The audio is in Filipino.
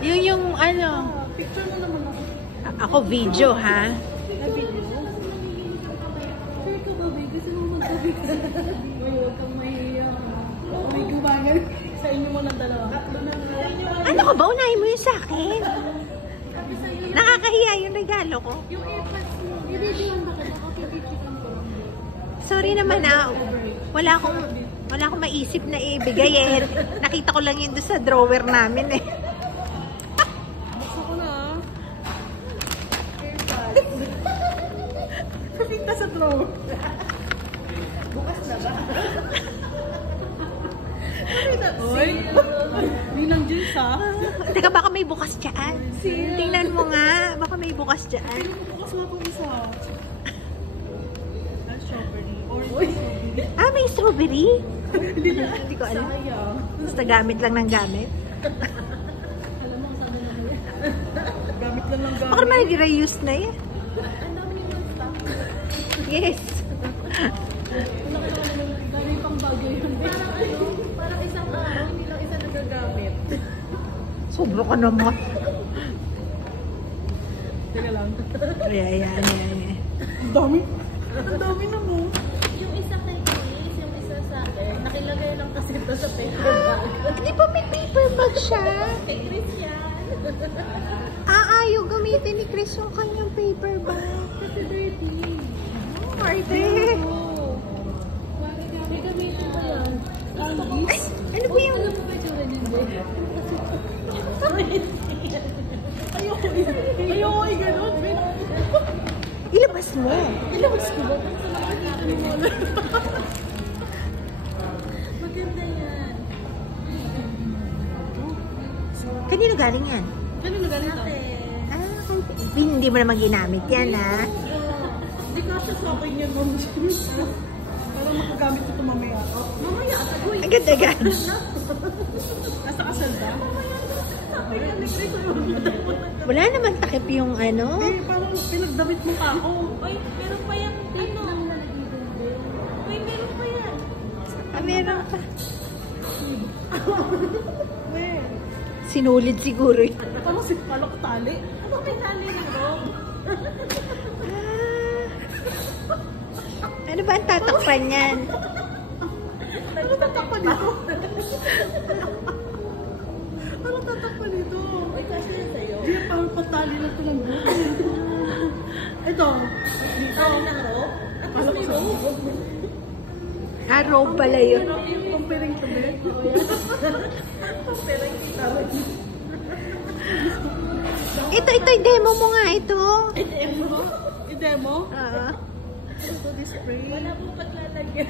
Yung ano. Picture mo naman ako. Ako video, ha? Na video? Sure ka ba, baby? Gusto mo magsabi ka? Huwag kang mahiya. May gumagal sa inyo mo ng dalawa. Tatlo na nga. Ano ka ba? Unahin mo yun sa akin. Nakakahiya yung regalo ko. Yung AirPods mo. I-videoan ba ka na? Okay, videoan ko. Sorry naman wala akong maisip na ibigay eh. Nakita ko lang yun doon sa drawer namin eh. Buksan ko na. AirPods. Kapinta sa drawer. Bukas na ba? Oy, Ninang Jules ha? Teka, baka may bukas dyan. Tingnan mo nga. Baka may bukas dyan. Bukas nga pang isa. Strawberry. Ah, may strawberry? Hindi ko alam. Sayang. Basta gamit lang ng gamit. Alam mo, sabi na mo yan. Gamit lang ng gamit. Baka naman nag-reuse na yan. Ang dami yung stock. Yes. Dami pang bagay yun. Parang isang araw, hindi lang isa nagagamit. Sobra ka naman. Teka lang. Ayan. Ang dami na mo. Yung isa kay Chris, yung isa sa akin, nakilagay lang kasi ito sa paper bag. Di ba may paper bag siya? Kay Chris yan. Ayaw gamitin ni Chris yung kanyang paper bag. Kasi dirty. Arte. May gamitin ko yan. Ay, ano ba yung... Alam mo ba yung ganyan ba? Ayoko i-ganon. Ilabas mo. Ilabas ko ba? Maganda yan. Kanino galing yan? Ganun na galing ka? Hindi mo naman ginamit yan, ha? Hindi ka siya sa akin yan, Mom James. Parang makagamit ito mamaya. Mamaya? Ang ganda-ganda. Nasa kasal ba? Wala naman takip yung ano. Eh, parang pinagdamit mo pa ako. Ay, meron pa yung ano. Ay, meron pa yan. Meron pa. Eh, Sinulid siguro yun. parang si palok tali. Ano may tali ng robe? Ano ba ang tatakpan yan? Ano tatakpan dito? Ano tatakpan dito? Ay, kasi yan sa'yo. Hindi, parang patali lang ito lang. Ito. Dito. Tali ng robe? At Palok may sa robe. Robe pala yun. Comparing to me. Pero hindi tawag. Ito, i-demo mo nga ito. I-demo? Oo. Ito display. Wala pong paglalagyan.